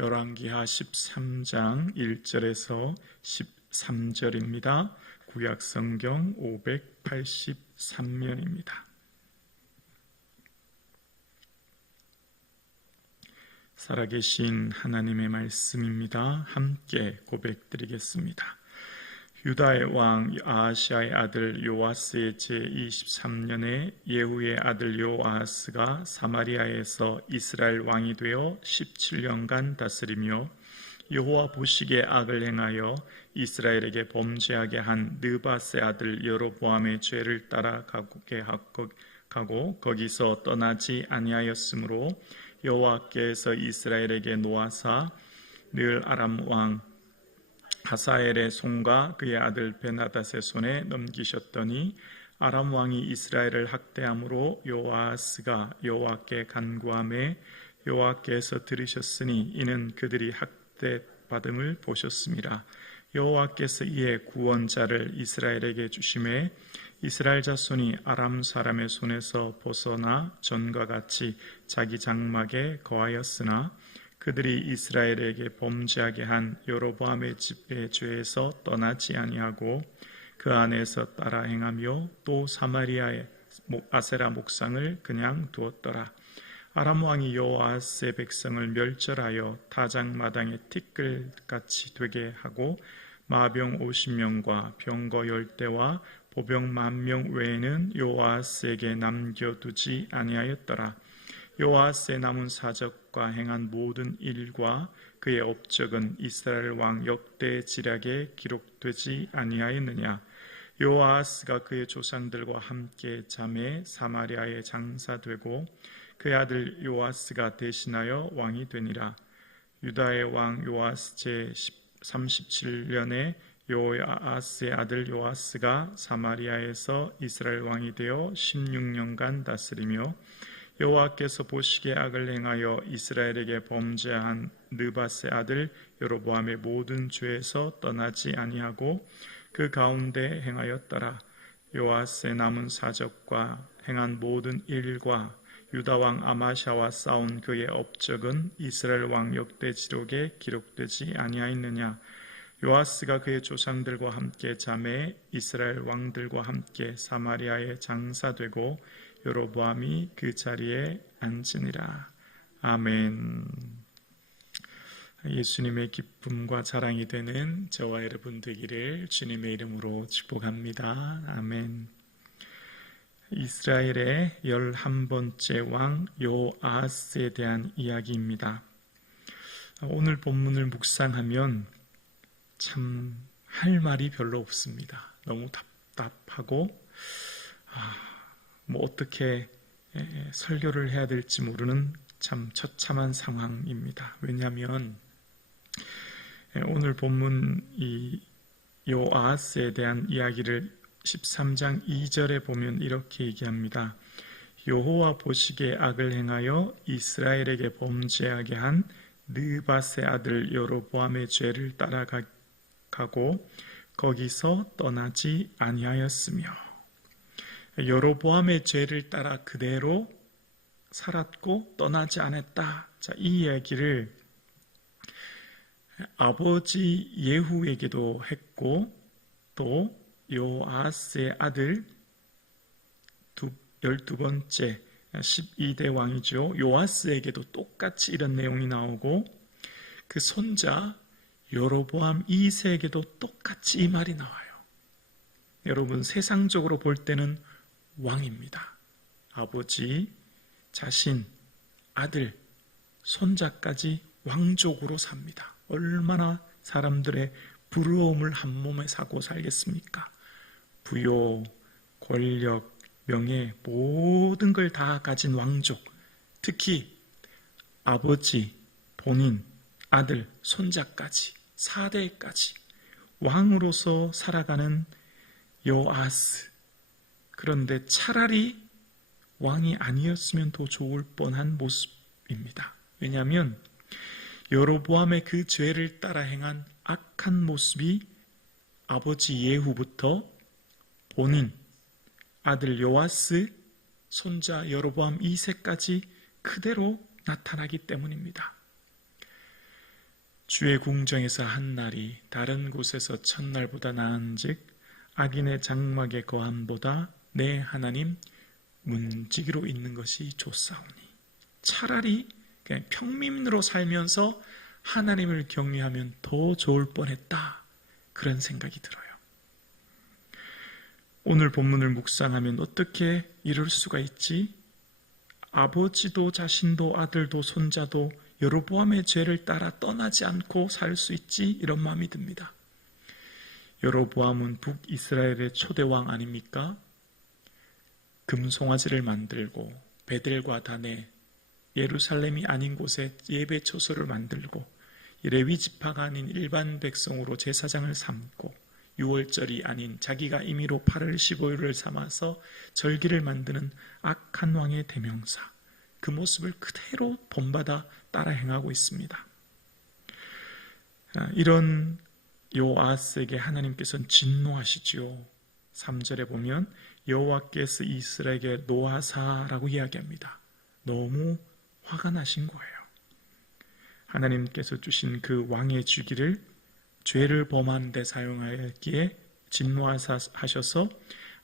열왕기하 13장 1절에서 13절입니다. 구약성경 583면입니다. 살아계신 하나님의 말씀입니다. 함께 고백드리겠습니다. 유다의 왕 아하시아의 아들 요아스의 제23년에 예후의 아들 요아하스가 사마리아에서 이스라엘 왕이 되어 17년간 다스리며 여호와 보시기에 악을 행하여 이스라엘에게 범죄하게 한 느밧의 아들 여로보암의 죄를 따라가게 하고 거기서 떠나지 아니하였으므로 여호와께서 이스라엘에게 노하사 늘 아람 왕 하사엘의 손과 그의 아들 베나닷의 손에 넘기셨더니 아람 왕이 이스라엘을 학대함으로 요아스가 여호와께 간구하매 여호와께서 들으셨으니 이는 그들이 학대받음을 보셨음이라. 여호와께서 이에 구원자를 이스라엘에게 주심에 이스라엘 자손이 아람 사람의 손에서 벗어나 전과 같이 자기 장막에 거하였으나 그들이 이스라엘에게 범죄하게 한 여로보암의 집의 죄에서 떠나지 아니하고 그 안에서 따라 행하며 또 사마리아의 아세라 목상을 그냥 두었더라. 아람 왕이 요아스의 백성을 멸절하여 타작마당에 티끌같이 되게 하고 마병 50명과 병거 10대와 보병 10,000명 외에는 요아스에게 남겨두지 아니하였더라. 요아스의 남은 사적과 행한 모든 일과 그의 업적은 이스라엘 왕 역대 지략에 기록되지 아니하였느냐. 요아스가 그의 조상들과 함께 잠에 사마리아에 장사되고 그의 아들 요아스가 대신하여 왕이 되니라. 유다의 왕 요아스 제37년에 요아스의 아들 요아스가 사마리아에서 이스라엘 왕이 되어 16년간 다스리며 여호와께서 보시기에 악을 행하여 이스라엘에게 범죄한 느밧의 아들 여로보암의 모든 죄에서 떠나지 아니하고 그 가운데 행하였더라. 요아스의 남은 사적과 행한 모든 일과 유다 왕 아마샤와 싸운 그의 업적은 이스라엘 왕 역대지록에 기록되지 아니하였느냐. 요아스가 그의 조상들과 함께 잠에 이스라엘 왕들과 함께 사마리아에 장사되고 여로보암이 그 자리에 앉으니라. 아멘. 예수님의 기쁨과 자랑이 되는 저와 여러분 되기를 주님의 이름으로 축복합니다. 아멘. 이스라엘의 11번째 왕 요아스에 대한 이야기입니다. 오늘 본문을 묵상하면 참 할 말이 별로 없습니다. 너무 답답하고 어떻게 설교를 해야 될지 모르는 참 처참한 상황입니다. 왜냐하면 오늘 본문 이 요아스에 대한 이야기를 13장 2절에 보면 이렇게 얘기합니다. 여호와 보시기에 악을 행하여 이스라엘에게 범죄하게 한 느밧의 아들 여로보암의 죄를 따라가고 거기서 떠나지 아니하였으며 여로보암의 죄를 따라 그대로 살았고 떠나지 않았다. 자, 이 이야기를 아버지 예후에게도 했고 또 요아스의 아들 12번째 12대 왕이죠. 요아스에게도 똑같이 이런 내용이 나오고 그 손자 여로보암 2세에게도 똑같이 이 말이 나와요. 여러분, 세상적으로 볼 때는 왕입니다. 아버지, 자신, 아들, 손자까지 왕족으로 삽니다. 얼마나 사람들의 부러움을 한 몸에 사고 살겠습니까? 부요, 권력, 명예, 모든 걸 다 가진 왕족, 특히 아버지, 본인, 아들, 손자까지, 4대까지 왕으로서 살아가는 요아스. 그런데 차라리 왕이 아니었으면 더 좋을 뻔한 모습입니다. 왜냐하면 여로보암의 그 죄를 따라 행한 악한 모습이 아버지 예후부터 본인, 아들 요아스, 손자 여로보암 2세까지 그대로 나타나기 때문입니다. 주의 궁정에서 한 날이 다른 곳에서 첫날보다 나은즉 악인의 장막의 거함보다 내 하나님 문지기로 있는 것이 좋사오니. 차라리 그냥 평민으로 살면서 하나님을 경외하면 더 좋을 뻔했다, 그런 생각이 들어요. 오늘 본문을 묵상하면 어떻게 이럴 수가 있지? 아버지도 자신도 아들도 손자도 여로보암의 죄를 따라 떠나지 않고 살 수 있지? 이런 마음이 듭니다. 여로보암은 북이스라엘의 초대왕 아닙니까? 금송아지를 만들고 베델과 단에 예루살렘이 아닌 곳에 예배처소를 만들고 레위 지파가 아닌 일반 백성으로 제사장을 삼고 6월절이 아닌 자기가 임의로 8월 15일을 삼아서 절기를 만드는 악한 왕의 대명사, 그 모습을 그대로 본받아 따라 행하고 있습니다. 이런 요아스에게 하나님께서는 진노하시지요. 3절에 보면 여호와께서 이스라엘에게 노하사라고 이야기합니다. 너무 화가 나신 거예요. 하나님께서 주신 그 왕의 주기를 죄를 범한 데 사용하였기에 진노하셔서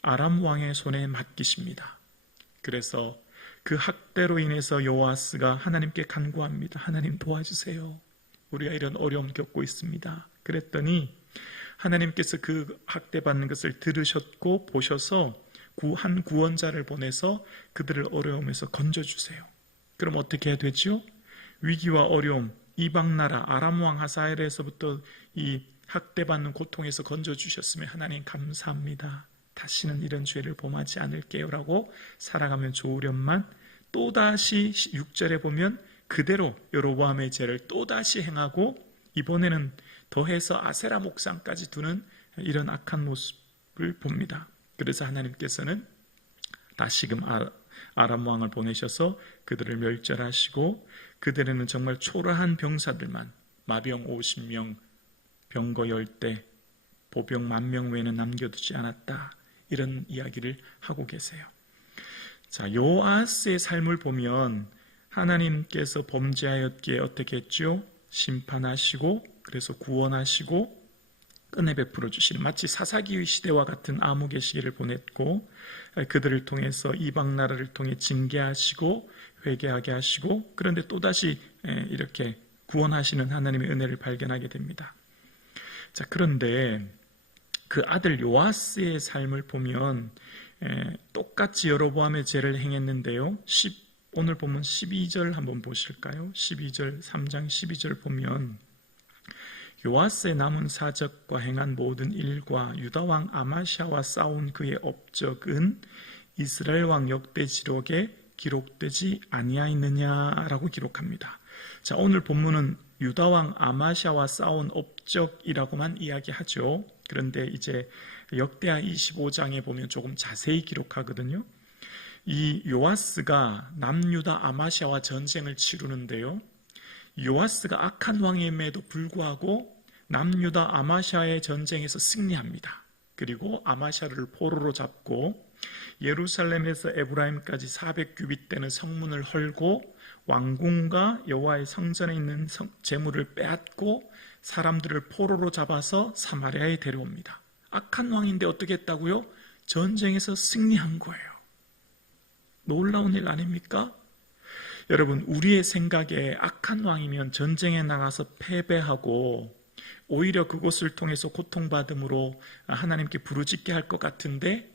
아람 왕의 손에 맡기십니다. 그래서 그 학대로 인해서 요아스가 하나님께 간구합니다. 하나님 도와주세요. 우리가 이런 어려움 겪고 있습니다. 그랬더니 하나님께서 그 학대받는 것을 들으셨고 보셔서 한 구원자를 보내서 그들을 어려움에서 건져주세요. 그럼 어떻게 해야 되죠? 위기와 어려움, 이방나라 아람왕 하사엘에서부터 이 학대받는 고통에서 건져주셨으면 하나님 감사합니다. 다시는 이런 죄를 범하지 않을게요 라고 살아가면 좋으련만 또다시 6절에 보면 그대로 여로보암의 죄를 또다시 행하고 이번에는 더해서 아세라 목상까지 두는 이런 악한 모습을 봅니다. 그래서 하나님께서는 다시금 아람 왕을 보내셔서 그들을 멸절하시고 그들에는 정말 초라한 병사들만 마병 50명, 병거 10대, 보병 10,000명 외에는 남겨두지 않았다, 이런 이야기를 하고 계세요. 자, 요아스의 삶을 보면 하나님께서 범죄하였기에 어떻게 했죠? 심판하시고 그래서 구원하시고 은혜 베풀어 주시는, 마치 사사기의 시대와 같은 암흑의 시기를 보냈고 그들을 통해서 이방 나라를 통해 징계하시고 회개하게 하시고 그런데 또다시 이렇게 구원하시는 하나님의 은혜를 발견하게 됩니다. 자, 그런데 그 아들 요아스의 삶을 보면 똑같이 여로보암의 죄를 행했는데요. 오늘 보면 12절 한번 보실까요? 12절, 3장 12절 보면 요아스의 남은 사적과 행한 모든 일과 유다왕 아마시아와 싸운 그의 업적은 이스라엘 왕 역대지록에 기록되지 아니하였느냐라고 기록합니다. 자, 오늘 본문은 유다왕 아마시아와 싸운 업적이라고만 이야기하죠. 그런데 이제 역대하 25장에 보면 조금 자세히 기록하거든요. 이 요아스가 남유다 아마시아와 전쟁을 치르는데요. 요아스가 악한 왕임에도 불구하고 남유다 아마시아의 전쟁에서 승리합니다. 그리고 아마시아를 포로로 잡고 예루살렘에서 에브라임까지 400규빗 되는 성문을 헐고 왕궁과 여호와의 성전에 있는 재물을 빼앗고 사람들을 포로로 잡아서 사마리아에 데려옵니다. 악한 왕인데 어떻게 했다고요? 전쟁에서 승리한 거예요. 놀라운 일 아닙니까? 여러분, 우리의 생각에 악한 왕이면 전쟁에 나가서 패배하고 오히려 그것을 통해서 고통받음으로 하나님께 부르짖게 할 것 같은데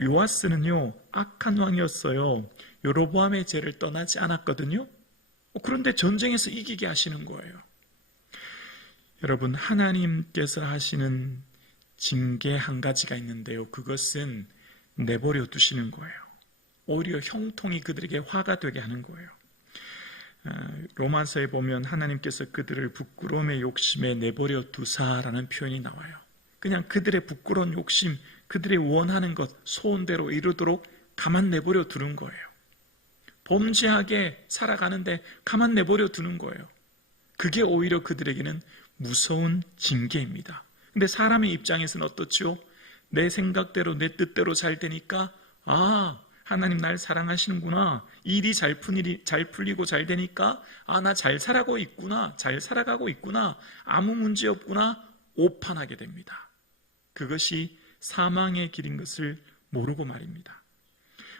요아스는요, 악한 왕이었어요. 여로보암의 죄를 떠나지 않았거든요. 그런데 전쟁에서 이기게 하시는 거예요. 여러분, 하나님께서 하시는 징계 한 가지가 있는데요. 그것은 내버려 두시는 거예요. 오히려 형통이 그들에게 화가 되게 하는 거예요. 로마서에 보면 하나님께서 그들을 부끄러움의 욕심에 내버려 두사라는 표현이 나와요. 그냥 그들의 부끄러운 욕심, 그들의 원하는 것, 소원대로 이루도록 가만 내버려 두는 거예요. 범죄하게 살아가는데 가만 내버려 두는 거예요. 그게 오히려 그들에게는 무서운 징계입니다. 근데 사람의 입장에서는 어떻죠? 내 생각대로 내 뜻대로 잘 되니까 하나님 날 사랑하시는구나. 일이 잘 풀리고 잘 되니까 나 잘 살아가고 있구나. 아무 문제 없구나. 오판하게 됩니다. 그것이 사망의 길인 것을 모르고 말입니다.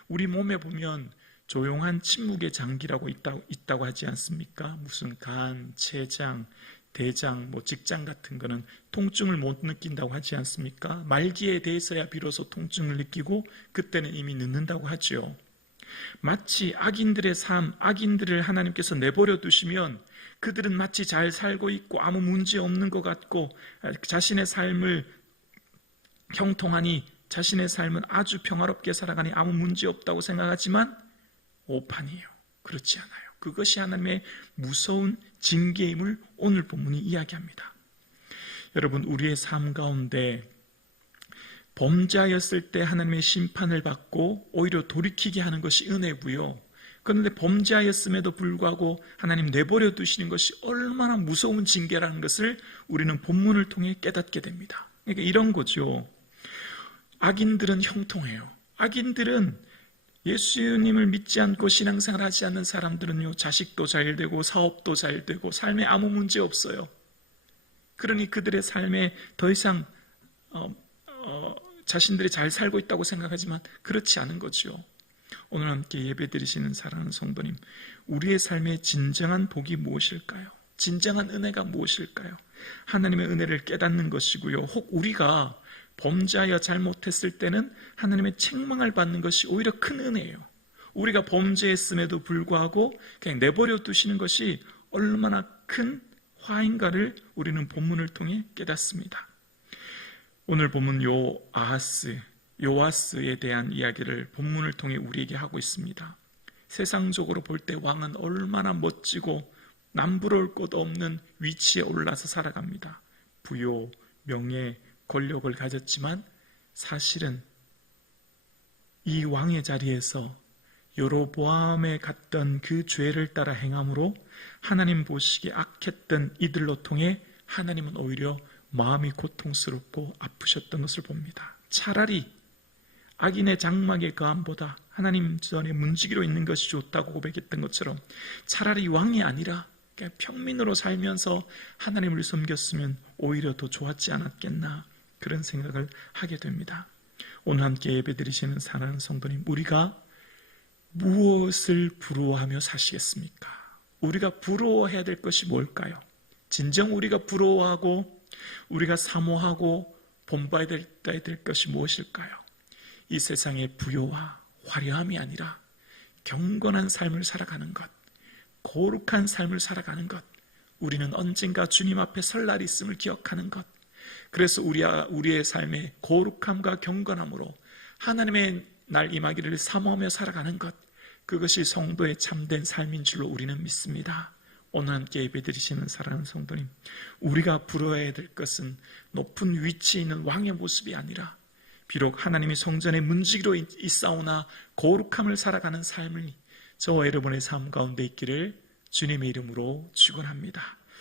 우리 몸에 보면 조용한 침묵의 장기라고 있다고 하지 않습니까? 무슨 간, 췌장, 대장, 직장 같은 거는 통증을 못 느낀다고 하지 않습니까? 말기에 대해서야 비로소 통증을 느끼고 그때는 이미 늦는다고 하죠. 마치 악인들의 삶, 악인들을 하나님께서 내버려 두시면 그들은 마치 잘 살고 있고 아무 문제 없는 것 같고 자신의 삶을 형통하니 자신의 삶은 아주 평화롭게 살아가니 아무 문제 없다고 생각하지만 오판이에요. 그렇지 않아요. 그것이 하나님의 무서운 징계임을 오늘 본문이 이야기합니다. 여러분, 우리의 삶 가운데 범죄하였을 때 하나님의 심판을 받고 오히려 돌이키게 하는 것이 은혜고요. 그런데 범죄하였음에도 불구하고 하나님 내버려 두시는 것이 얼마나 무서운 징계라는 것을 우리는 본문을 통해 깨닫게 됩니다. 그러니까 이런 거죠. 악인들은 형통해요. 악인들은 예수님을 믿지 않고 신앙생활 하지 않는 사람들은요, 자식도 잘 되고 사업도 잘 되고 삶에 아무 문제 없어요. 그러니 그들의 삶에 더 이상 자신들이 잘 살고 있다고 생각하지만 그렇지 않은 거죠. 오늘 함께 예배드리시는 사랑하는 성도님, 우리의 삶의 진정한 복이 무엇일까요? 진정한 은혜가 무엇일까요? 하나님의 은혜를 깨닫는 것이고요. 혹 우리가 범죄하여 잘못했을 때는 하나님의 책망을 받는 것이 오히려 큰 은혜예요. 우리가 범죄했음에도 불구하고 그냥 내버려 두시는 것이 얼마나 큰 화인가를 우리는 본문을 통해 깨닫습니다. 오늘 본문 요아스에 대한 이야기를 본문을 통해 우리에게 하고 있습니다. 세상적으로 볼 때 왕은 얼마나 멋지고 남부러울 것 없는 위치에 올라서 살아갑니다. 부요, 명예, 권력을 가졌지만 사실은 이 왕의 자리에서 여로보암에 갔던 그 죄를 따라 행함으로 하나님 보시기에 악했던 이들로 통해 하나님은 오히려 마음이 고통스럽고 아프셨던 것을 봅니다. 차라리 악인의 장막의 거함보다 하나님 전에 문지기로 있는 것이 좋다고 고백했던 것처럼 차라리 왕이 아니라 그냥 평민으로 살면서 하나님을 섬겼으면 오히려 더 좋았지 않았겠나, 그런 생각을 하게 됩니다. 오늘 함께 예배드리시는 사랑하는 성도님, 우리가 무엇을 부러워하며 사시겠습니까? 우리가 부러워해야 될 것이 뭘까요? 진정 우리가 부러워하고 우리가 사모하고 본받아야 될 것이 무엇일까요? 이 세상의 부요와 화려함이 아니라 경건한 삶을 살아가는 것, 거룩한 삶을 살아가는 것, 우리는 언젠가 주님 앞에 설 날이 있음을 기억하는 것, 그래서 우리의 삶의 거룩함과 경건함으로 하나님의 날 임하기를 사모하며 살아가는 것, 그것이 성도의 참된 삶인 줄로 우리는 믿습니다. 오늘 함께 예배드리시는 사랑하는 성도님, 우리가 부러워야 될 것은 높은 위치에 있는 왕의 모습이 아니라 비록 하나님이 성전의 문지기로 있사오나 거룩함을 살아가는 삶을 저와 여러분의 삶 가운데 있기를 주님의 이름으로 축원합니다.